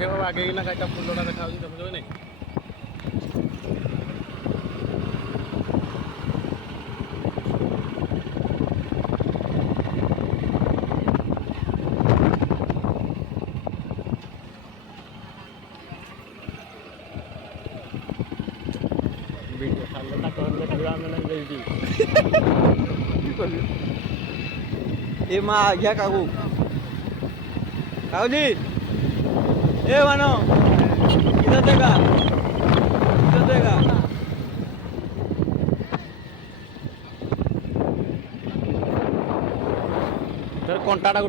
ଉଠେଇବା ଆଗେଇକିନା କାଇଟା ଫୁଲଟା ଦେଖାଯାଉଛି ଦେଖୁଛ ନାଇଁ। ଭିଡ଼ିଓ ଛାଡ଼ିଲେ ତାଙ୍କ ଘରେ ଦେଖାଯିବ ଆମେ ନାହିଁ ଯାଇକି ଏ ମା ଆଜ୍ଞା କାକୁ କାକୁଜି ଏ ମାନ किधर देगा किधर देगा କଣ୍ଟାଟା